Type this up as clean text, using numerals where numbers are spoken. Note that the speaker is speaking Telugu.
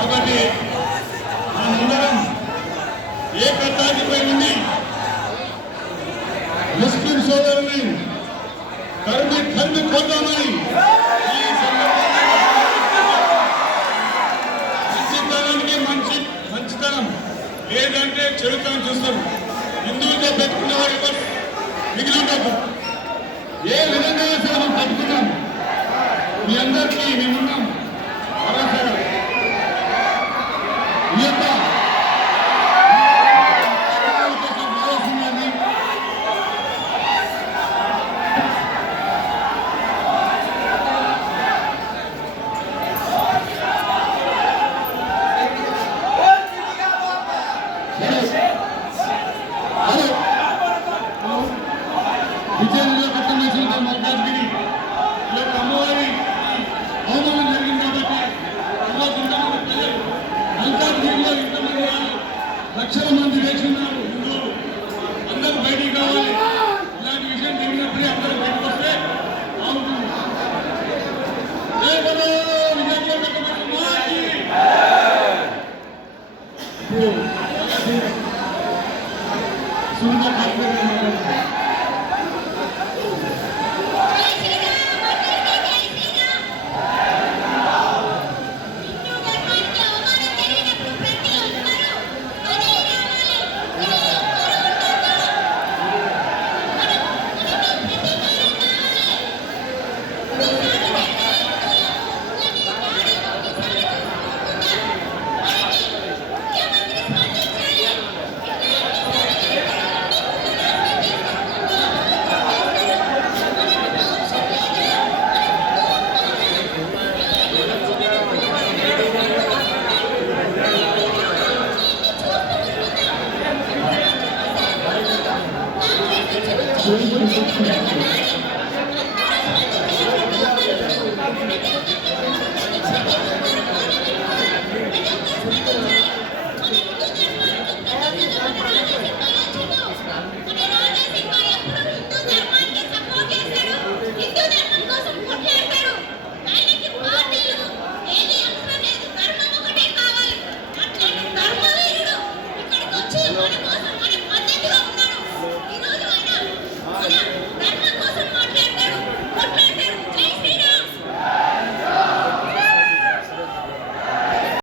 కాబట్టి మనందరం ఏకతాటిపై ఉండి ముస్లిం సోదరుని తరిమి కొద్దామని మంచితనానికి మంచితనం లేదంటే చెడుతనం చూస్తారు. హిందువులతో పెట్టుకునే వారు మిగిలిన ఏ విధంగా మనం పెట్టుకున్నాం. మీ అందరికీ మేమున్నాం. ఈ యొక్క విజయంలో కట్టమేసిన మల్కాజ్గిరి అమ్మవారి అవమానం జరిగింది కాబట్టి మల్కాజ్గిరిలో ఇంతమంది లక్షల మంది వేసుకున్నారు.